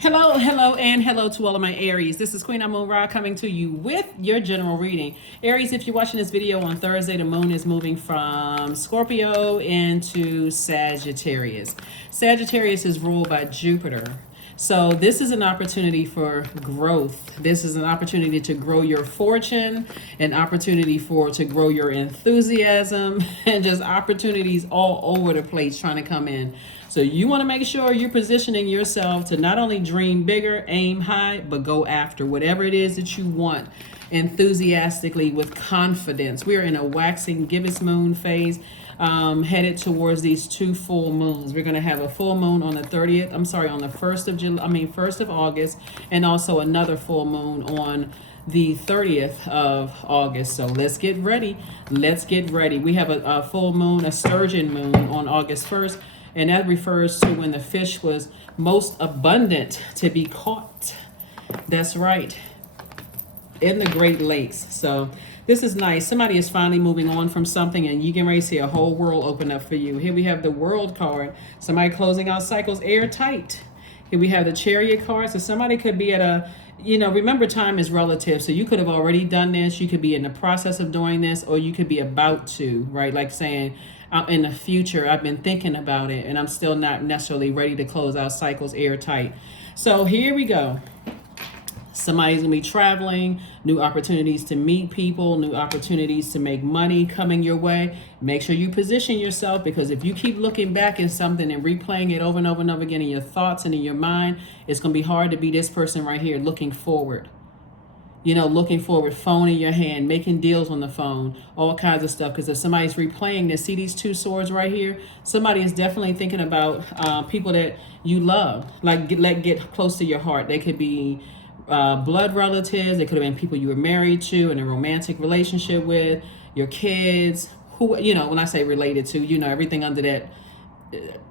Hello, and hello to all of my Aries. This is Queen Amun Ra coming to you with your general reading. Aries, if you're watching this video on Thursday, the moon is moving from Scorpio into Sagittarius. Sagittarius is ruled by Jupiter. So this is an opportunity for growth. This is an opportunity to grow your fortune, an opportunity to grow your enthusiasm, and just opportunities all over the place trying to come in. So you want to make sure you're positioning yourself to not only dream bigger, aim high, but go after whatever it is that you want enthusiastically with confidence. We're in a waxing gibbous moon phase, headed towards these two full moons. We're going to have a full moon on the 30th. I'm sorry, on the 1st of August, and also another full moon on the 30th of August. So let's get ready. Let's get ready. We have a full moon, a sturgeon moon on August 1st. And that refers to when the fish was most abundant to be caught. That's right. In the Great Lakes. So this is nice. Somebody is finally moving on from something, and you can ready to see a whole world open up for you. Here we have the World card. Somebody closing out cycles airtight. Here we have the Chariot card. So somebody could be at a, remember, time is relative. So you could have already done this. You could be in the process of doing this, or you could be about to, right? Like saying, in the future, I've been thinking about it, and I'm still not necessarily ready to close out cycles airtight. So here we go. Somebody's going to be traveling, new opportunities to meet people, new opportunities to make money coming your way. Make sure you position yourself, because if you keep looking back at something and replaying it over and over and over again in your thoughts and in your mind, it's going to be hard to be this person right here looking forward. Looking forward, phone in your hand, making deals on the phone, all kinds of stuff. Because if somebody's replaying this, see these two swords right here? Somebody is definitely thinking about people that you love, like get close to your heart. They could be blood relatives. They could have been people you were married to, in a romantic relationship with, your kids, who, when I say related to, everything under that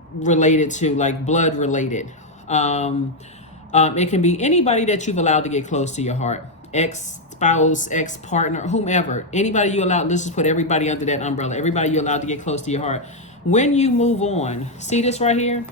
related to, like blood related. It can be anybody that you've allowed to get close to your heart. Ex-spouse, ex-partner, whomever, anybody you allowed. Let's just put everybody under that umbrella. Everybody you allowed to get close to your heart. When you move on, see this right here?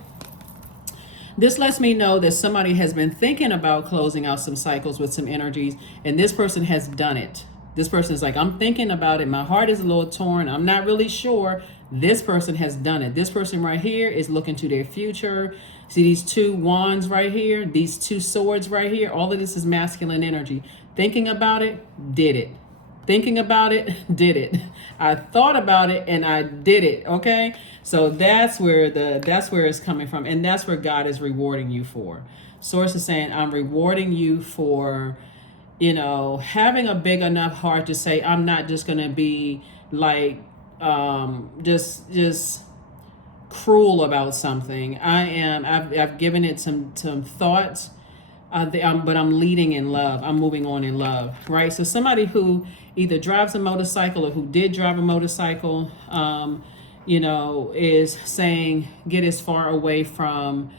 This lets me know that somebody has been thinking about closing out some cycles with some energies, and this person has done it. This person is like, I'm thinking about it. My heart is a little torn. I'm not really sure. This person has done it. This person right here is looking to their future. See these two wands right here? These two swords right here? All of this is masculine energy. Thinking about it, did it. Thinking about it, did it. I thought about it and I did it. Okay? So that's where it's coming from, and that's where God is rewarding you for. Source is saying, I'm rewarding you for, having a big enough heart to say, I'm not just going to be like just cruel about something. I've given it some thoughts. But I'm leading in love. I'm moving on in love, right? So somebody who either drives a motorcycle or who did drive a motorcycle, is saying, get as far away from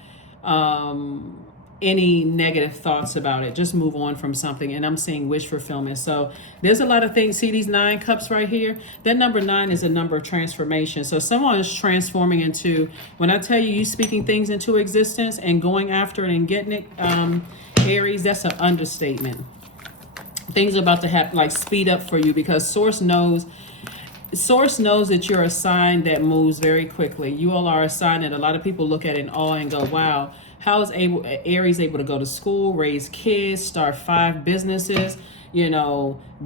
any negative thoughts about it. Just move on from something. And I'm seeing wish fulfillment. So there's a lot of things. See these 9 cups right here? That number 9 is a number of transformation. So someone is transforming into, when I tell you speaking things into existence and going after it and getting it, Aries, that's an understatement. Things are about to happen, like speed up for you, because Source knows that you're a sign that moves very quickly. You all are a sign that a lot of people look at in awe and go, wow, how is Aries able to go to school, raise kids, start 5 businesses,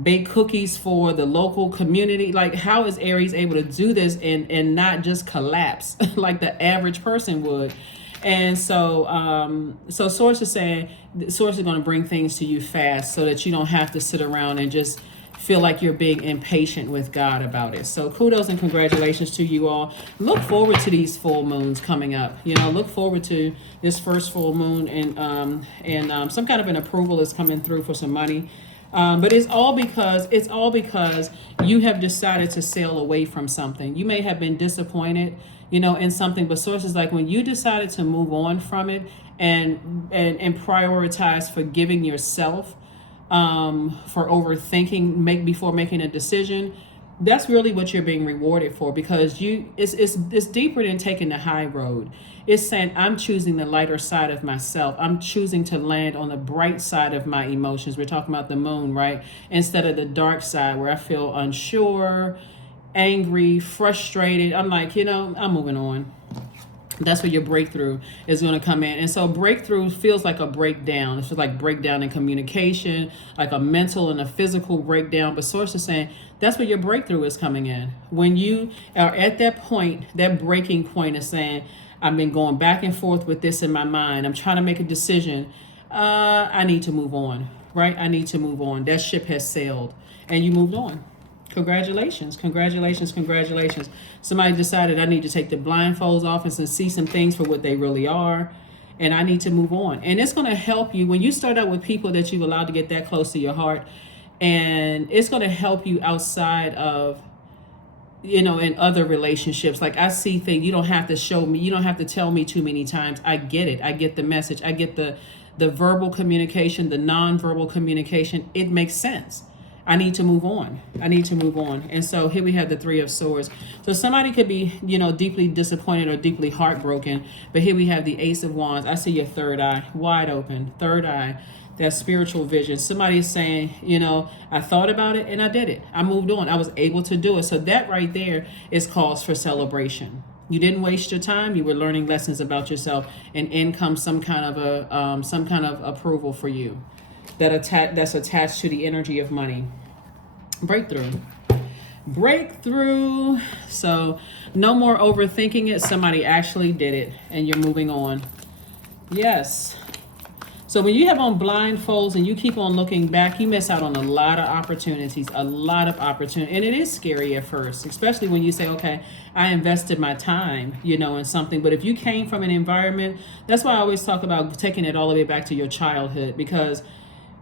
bake cookies for the local community? Like, how is Aries able to do this and not just collapse like the average person would? And so Source is saying, Source is going to bring things to you fast so that you don't have to sit around and just feel like you're being impatient with God about it. So kudos and congratulations to you all. Look forward to these full moons coming up. Look forward to this first full moon, and some kind of an approval is coming through for some money. But it's all because you have decided to sail away from something. You may have been disappointed, in something, but Source is like, when you decided to move on from it and prioritize forgiving yourself for overthinking before making a decision, That's really what you're being rewarded for, because it's deeper than taking the high road. It's saying I'm choosing the lighter side of myself. I'm choosing to land on the bright side of my emotions. We're talking about the moon, right? Instead of the dark side where I feel unsure, angry, frustrated. I'm like, I'm moving on. That's where your breakthrough is going to come in. And so breakthrough feels like a breakdown. It's just like breakdown in communication, like a mental and a physical breakdown. But source is saying that's where your breakthrough is coming in. When you are at that point, that breaking point is saying, I've been going back and forth with this in my mind. I'm trying to make a decision. I need to move on, right? I need to move on. That ship has sailed and you moved on. Congratulations, congratulations, congratulations. Somebody decided I need to take the blindfolds off and see some things for what they really are. And I need to move on. And it's going to help you when you start out with people that you've allowed to get that close to your heart. And it's going to help you outside of, in other relationships. Like I see things, you don't have to show me, you don't have to tell me too many times. I get it. I get the message. I get the verbal communication, the non-verbal communication. It makes sense. I need to move on. I need to move on. And so here we have the Three of Swords. So somebody could be, deeply disappointed or deeply heartbroken. But here we have the Ace of Wands. I see your third eye wide open. Third eye, that spiritual vision. Somebody is saying, I thought about it and I did it. I moved on. I was able to do it. So that right there is cause for celebration. You didn't waste your time. You were learning lessons about yourself, and in comes some kind of approval for you that's attached to the energy of money. Breakthrough. So no more overthinking it. Somebody actually did it and you're moving on. Yes. So when you have on blindfolds and you keep on looking back, you miss out on a lot of opportunities, And it is scary at first, especially when you say, okay, I invested my time, in something. But if you came from an environment, that's why I always talk about taking it all the way back to your childhood, because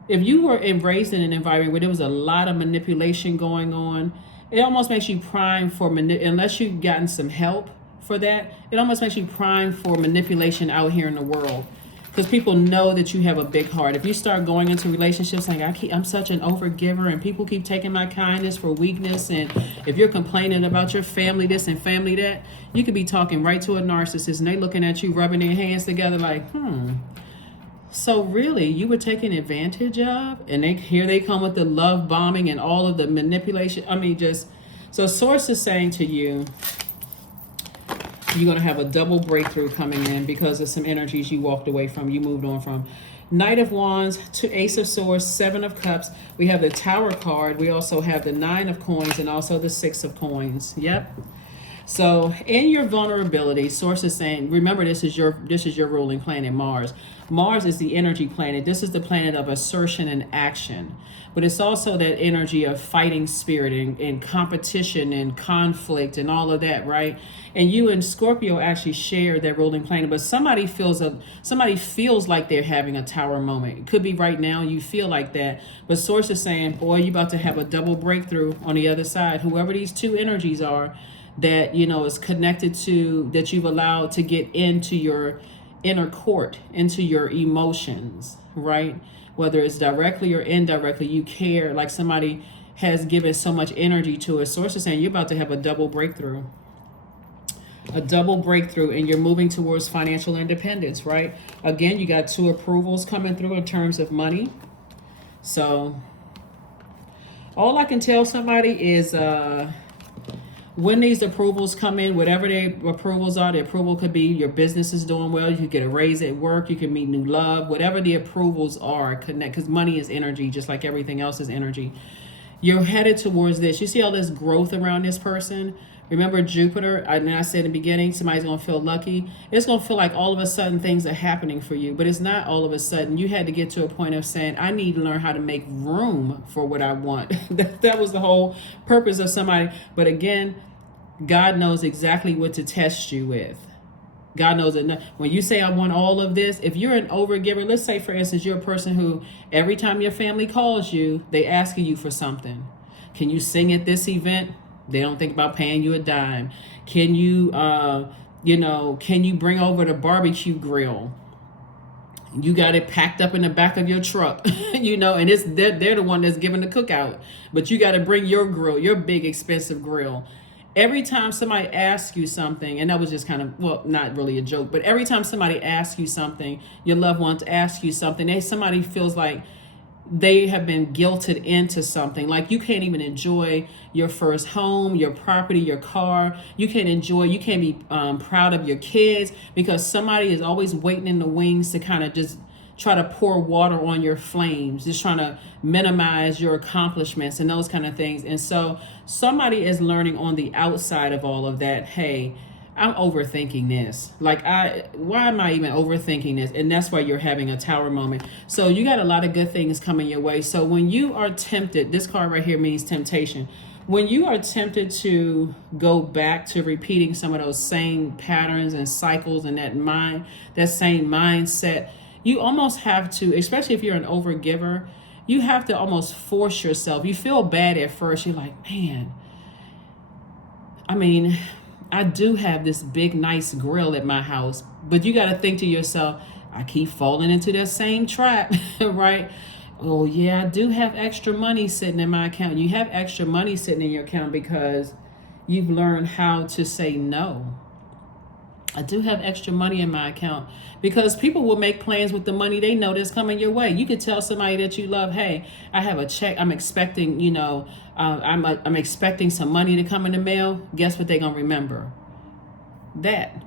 if you were raised in an environment where there was a lot of manipulation going on, it almost makes you prime for unless you've gotten some help for that, it almost makes you prime for manipulation out here in the world. Because people know that you have a big heart. If you start going into relationships like I'm such an overgiver and people keep taking my kindness for weakness, and if you're complaining about your family this and family that, you could be talking right to a narcissist and they looking at you rubbing their hands together like, so really, you were taken advantage of, and here they come with the love bombing and all of the manipulation. So Source is saying to you, you're going to have a double breakthrough coming in because of some energies you walked away from, you moved on from. Knight of Wands, Ace of Swords, Seven of Cups. We have the Tower card. We also have the Nine of Coins and also the Six of Coins. Yep. So in your vulnerability, Source is saying, remember, this is your ruling planet, Mars. Mars is the energy planet. This is the planet of assertion and action. But it's also that energy of fighting spirit and competition and conflict and all of that, right? And you and Scorpio actually share that ruling planet. But somebody feels like they're having a Tower moment. It could be right now you feel like that. But Source is saying, boy, you're about to have a double breakthrough on the other side. Whoever these two energies are, that is connected to, that you've allowed to get into your inner court, into your emotions, right? Whether it's directly or indirectly, you care, like somebody has given so much energy to it. Source is saying you're about to have a double breakthrough, and you're moving towards financial independence, right? Again, you got two approvals coming through in terms of money. So all I can tell somebody is, when these approvals come in, whatever the approvals are, the approval could be your business is doing well, you could get a raise at work, you can meet new love, whatever the approvals are, connect, because money is energy, just like everything else is energy. You're headed towards this. You see all this growth around this person? Remember Jupiter, I said in the beginning, somebody's going to feel lucky. It's going to feel like all of a sudden things are happening for you, but it's not all of a sudden. You had to get to a point of saying, I need to learn how to make room for what I want. That was the whole purpose of somebody. But again, God knows exactly what to test you with. God knows enough. When you say, I want all of this, if you're an overgiver, let's say, for instance, you're a person who every time your family calls you, they asking you for something. Can you sing at this event? They don't think about paying you a dime. Can you, can you bring over the barbecue grill? You got it packed up in the back of your truck, and they're the one that's giving the cookout. But you got to bring your grill, your big expensive grill. Every time somebody asks you something, and that was just kind of, well, not really a joke, but every time somebody asks you something, your loved ones ask you something, somebody feels like they have been guilted into something. Like you can't even enjoy your first home, your property, your car. You can't be proud of your kids because somebody is always waiting in the wings to kind of just try to pour water on your flames, just trying to minimize your accomplishments and those kind of things. And so somebody is learning on the outside of all of that, hey, I'm overthinking this. Why am I even overthinking this? And that's why you're having a tower moment. So you got a lot of good things coming your way. So when you are tempted, this card right here means temptation. When you are tempted to go back to repeating some of those same patterns and cycles and that same mindset, you almost have to, especially if you're an overgiver, you have to almost force yourself. You feel bad at first. You're like, man, I do have this big, nice grill at my house, but you got to think to yourself, I keep falling into that same trap, right? Oh yeah, I do have extra money sitting in my account. You have extra money sitting in your account because you've learned how to say no. I do have extra money in my account because people will make plans with the money they know that's coming your way. You could tell somebody that you love, hey, I have a check. I'm expecting, I'm expecting some money to come in the mail. Guess what they're going to remember?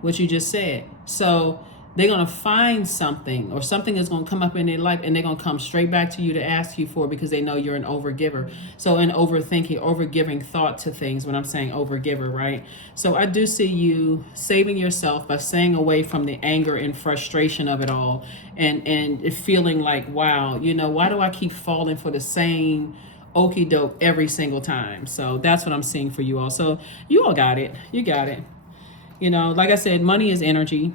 What you just said. So they're going to find something or something is going to come up in their life and they're going to come straight back to you to ask you for it because they know you're an overgiver. So an overgiving thought to things when I'm saying overgiver, right? So I do see you saving yourself by staying away from the anger and frustration of it all and feeling like, wow, why do I keep falling for the same okie doke every single time? So that's what I'm seeing for you all. So you all got it. You got it. Like I said, money is energy.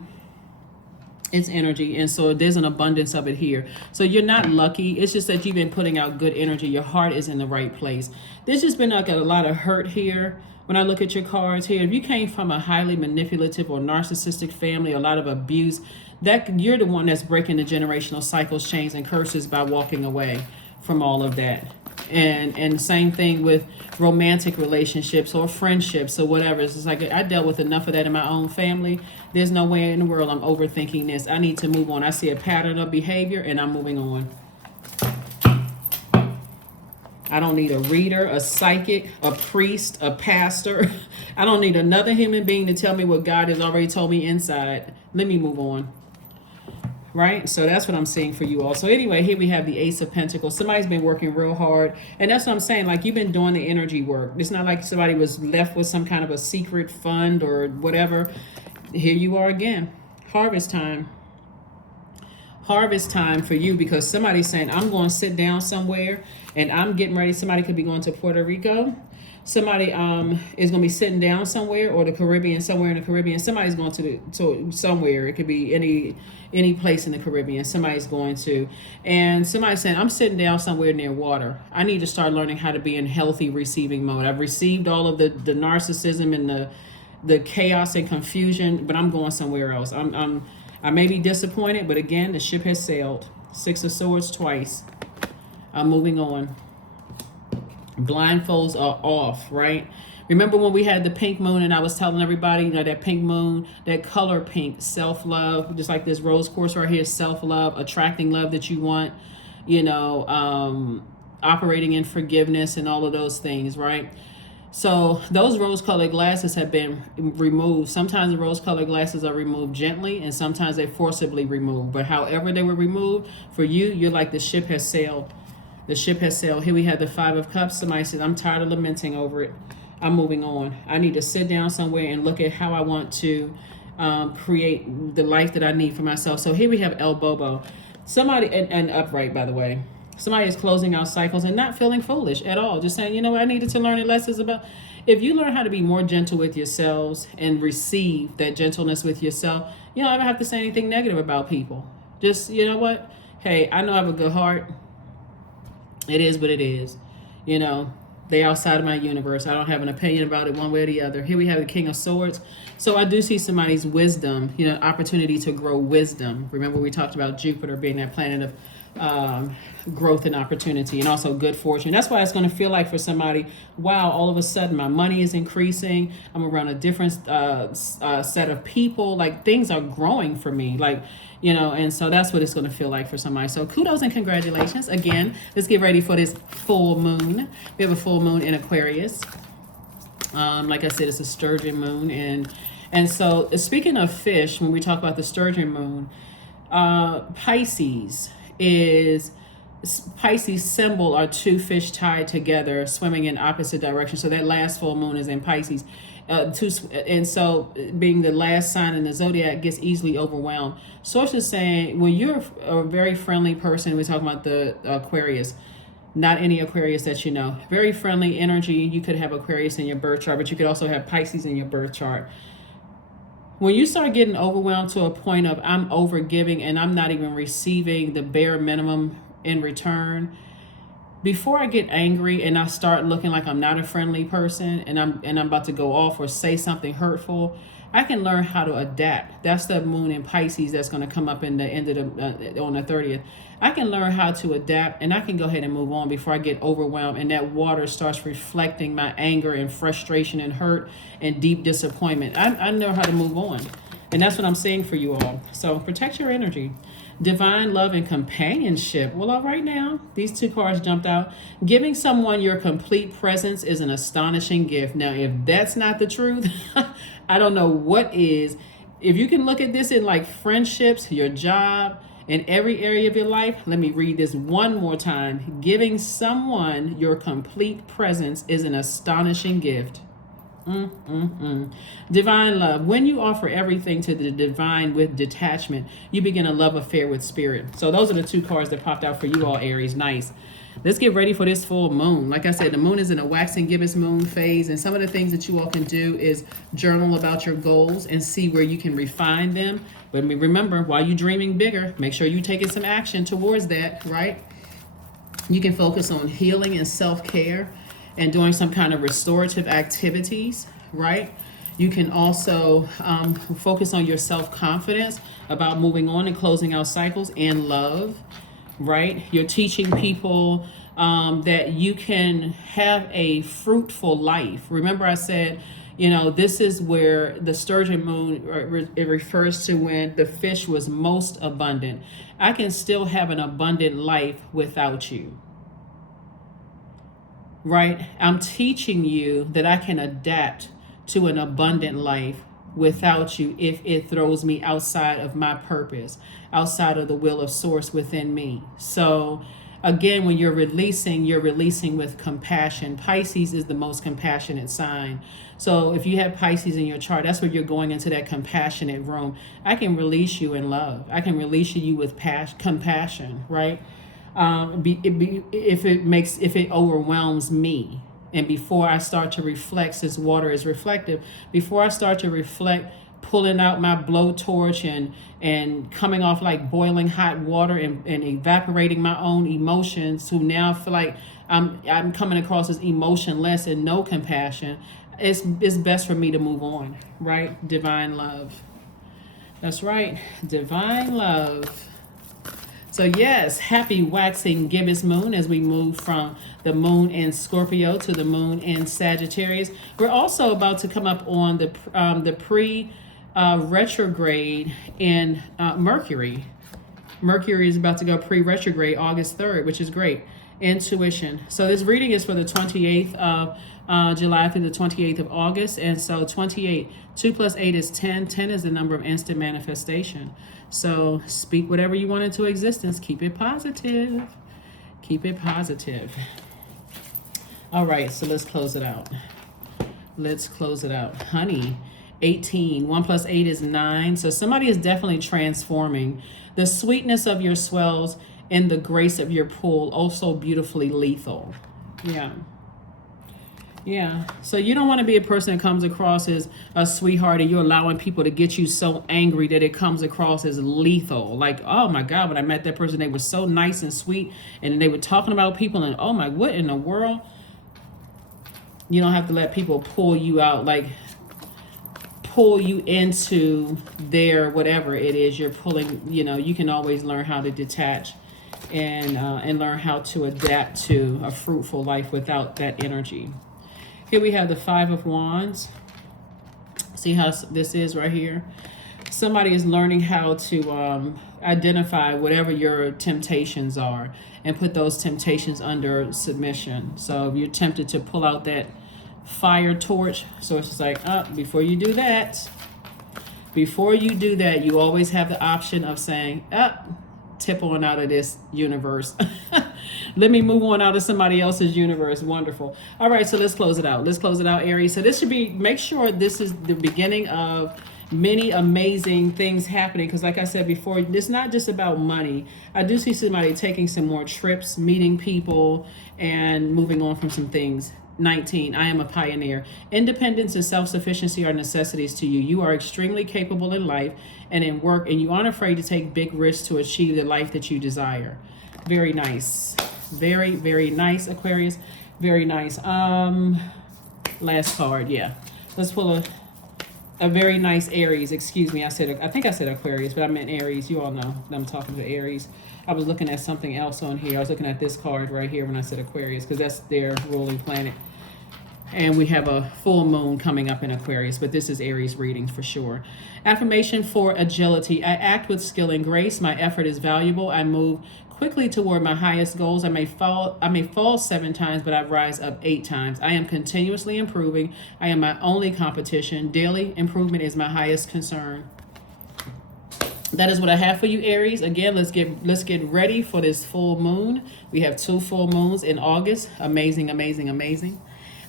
It's energy, and so there's an abundance of it here. So you're not lucky. It's just that you've been putting out good energy. Your heart is in the right place. There's just been like a lot of hurt here. When I look at your cards here, if you came from a highly manipulative or narcissistic family, a lot of abuse, that you're the one that's breaking the generational cycles, chains, and curses by walking away from all of that. And same thing with romantic relationships or friendships or whatever. It's just like I dealt with enough of that in my own family. There's no way in the world I'm overthinking this. I need to move on. I see a pattern of behavior and I'm moving on. I don't need a reader, a psychic, a priest, a pastor. I don't need another human being to tell me what God has already told me inside. Let me move on. Right? So that's what I'm seeing for you all. So anyway, here we have the Ace of Pentacles. Somebody's been working real hard. And that's what I'm saying. Like you've been doing the energy work. It's not like somebody was left with some kind of a secret fund or whatever. Here you are again. Harvest time. Harvest time for you because somebody's saying, I'm going to sit down somewhere and I'm getting ready. Somebody could be going to Puerto Rico. Somebody is going to be sitting down somewhere or the Caribbean, somewhere in the Caribbean. Somebody's going to somewhere. It could be any place in the Caribbean. Somebody's going to. And somebody's saying, I'm sitting down somewhere near water. I need to start learning how to be in healthy receiving mode. I've received all of the narcissism and the chaos and confusion, but I'm going somewhere else. I may be disappointed, but again, the ship has sailed. Six of Swords twice. I'm moving on. Blindfolds are off, right? Remember when we had the pink moon and I was telling everybody, that pink moon, that color pink, self-love, just like this rose quartz right here, self-love, attracting love that you want, operating in forgiveness and all of those things, right? So those rose-colored glasses have been removed. Sometimes the rose-colored glasses are removed gently and sometimes they forcibly removed. But however they were removed, for you, you're like the ship has sailed. The ship has sailed. Here we have the Five of Cups. Somebody says, I'm tired of lamenting over it. I'm moving on. I need to sit down somewhere and look at how I want to create the life that I need for myself. So here we have El Bobo. Somebody, and upright, by the way. Somebody is closing out cycles and not feeling foolish at all. Just saying, I needed to learn lessons about. If you learn how to be more gentle with yourselves and receive that gentleness with yourself, you don't ever have to say anything negative about people. Just, hey, I know I have a good heart. It is what it is. They outside of my universe. I don't have an opinion about it one way or the other. Here we have the King of Swords. So I do see somebody's wisdom, opportunity to grow wisdom. Remember, we talked about Jupiter being that planet of growth and opportunity, and also good fortune. That's why it's going to feel like for somebody, wow, all of a sudden my money is increasing. I'm around a different set of people. Like, things are growing for me. Like, and so that's what it's going to feel like for somebody. So kudos and congratulations. Again, let's get ready for this full moon. We have a full moon in Aquarius. Like I said, it's a sturgeon moon. And so speaking of fish, when we talk about the sturgeon moon, Pisces symbol are two fish tied together, swimming in opposite directions. So that last full moon is in Pisces. And so being the last sign in the zodiac gets easily overwhelmed. Sources saying when you're a very friendly person, we're talking about the Aquarius, not any Aquarius that you know, very friendly energy. You could have Aquarius in your birth chart, but you could also have Pisces in your birth chart. When you start getting overwhelmed to a point of I'm overgiving and I'm not even receiving the bare minimum in return, before I get angry and I start looking like I'm not a friendly person and I'm about to go off or say something hurtful, I can learn how to adapt. That's the moon in Pisces that's going to come up in the end of the on the 30th. I can learn how to adapt, and I can go ahead and move on before I get overwhelmed and that water starts reflecting my anger and frustration and hurt and deep disappointment. I know how to move on, and that's what I'm saying for you all. So protect your energy. Divine love and companionship. Well, all right, now these two cards jumped out. Giving someone your complete presence is an astonishing gift. Now, if that's not the truth, I don't know what is. If you can look at this in like friendships, your job, in every area of your life, let me read this one more time. Giving someone your complete presence is an astonishing gift. Divine love. When you offer everything to the divine with detachment, you begin a love affair with spirit. So those are the two cards that popped out for you all, Aries. Nice. Let's get ready for this full moon. Like I said, the moon is in a waxing gibbous moon phase, and some of the things that you all can do is journal about your goals and see where you can refine them. But remember, while you're dreaming bigger, make sure you're taking some action towards that, right? You can focus on healing and self-care and doing some kind of restorative activities, right? You can also focus on your self-confidence about moving on and closing out cycles and love, right? You're teaching people that you can have a fruitful life. Remember I said, this is where the sturgeon moon, it refers to when the fish was most abundant. I can still have an abundant life without you. Right? I'm teaching you that I can adapt to an abundant life without you if it throws me outside of my purpose, outside of the will of source within me. So again, when you're releasing with compassion. Pisces is the most compassionate sign. So if you have Pisces in your chart, that's where you're going into that compassionate room. I can release you in love. I can release you with compassion, right? If it overwhelms me, and before I start to reflect, since water is reflective, before I start to reflect, pulling out my blowtorch and coming off like boiling hot water and evaporating my own emotions, to now feel like I'm coming across as emotionless and no compassion, it's best for me to move on, right? Divine love. That's right, divine love. So yes, happy waxing gibbous moon as we move from the moon in Scorpio to the moon in Sagittarius. We're also about to come up on the pre-retrograde in Mercury. Mercury is about to go pre-retrograde August 3rd, which is great. Intuition. So this reading is for the 28th of July through the 28th of August. And so 28, 2 plus 8 is 10. 10 is the number of instant manifestation. So speak whatever you want into existence. Keep it positive. Keep it positive. All right, so let's close it out. Let's close it out. Honey, 18. 1 plus 8 is 9. So somebody is definitely transforming. The sweetness of your swells and the grace of your pull, also beautifully lethal. Yeah. Yeah. So you don't want to be a person that comes across as a sweetheart and you're allowing people to get you so angry that it comes across as lethal. Like, oh my God, when I met that person, they were so nice and sweet, and then they were talking about people and oh my, what in the world? You don't have to let people pull you out, like pull you into their whatever it is you're pulling. You know, you can always learn how to detach and learn how to adapt to a fruitful life without that energy. Here we have the Five of Wands. See how this is right here? Somebody is learning how to identify whatever your temptations are and put those temptations under submission. So if you're tempted to pull out that fire torch, so it's just like, before you do that, you always have the option of saying, tip on out of this universe. Let me move on out of somebody else's universe. Wonderful. All right, so let's close it out. Aries. So this should be, make sure this is the beginning of many amazing things happening, because like I said before, it's not just about money. I do see somebody taking some more trips, meeting people, and moving on from some things. 19, I am a pioneer. Independence and self-sufficiency are necessities to you. You are extremely capable in life and in work, and you aren't afraid to take big risks to achieve the life that you desire. Very nice. Very, very nice, Aquarius. Very nice. Last card, yeah. Let's pull a very nice Aries. Excuse me, I think I said Aquarius, but I meant Aries. You all know that I'm talking to Aries. I was looking at something else on here. I was looking at this card right here when I said Aquarius, because that's their ruling planet. And we have a full moon coming up in Aquarius, but this is Aries reading for sure. Affirmation for agility. I act with skill and grace. My effort is valuable. I move quickly toward my highest goals. I may fall 7 times, but I rise up 8 times. I am continuously improving. I am my only competition. Daily improvement is my highest concern. That is what I have for you, Aries. Again, let's get ready for this full moon. We have 2 full moons in August. Amazing, amazing, amazing.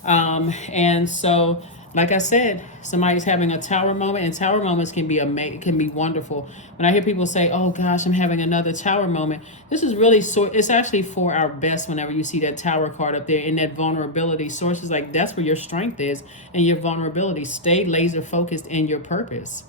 And so, like I said, somebody's having a tower moment, and tower moments can be wonderful. When I hear people say, "Oh gosh, I'm having another tower moment," this is really it's actually for our best. Whenever you see that tower card up there in that vulnerability, sources like that's where your strength is and your vulnerability. Stay laser focused in your purpose.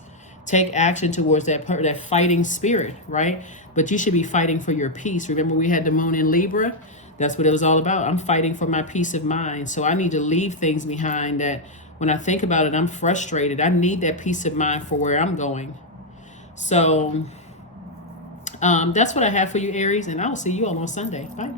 Take action towards that fighting spirit, right? But you should be fighting for your peace. Remember, we had the moon in Libra. That's what it was all about. I'm fighting for my peace of mind. So I need to leave things behind that when I think about it, I'm frustrated. I need that peace of mind for where I'm going. So that's what I have for you, Aries, and I'll see you all on Sunday. Bye.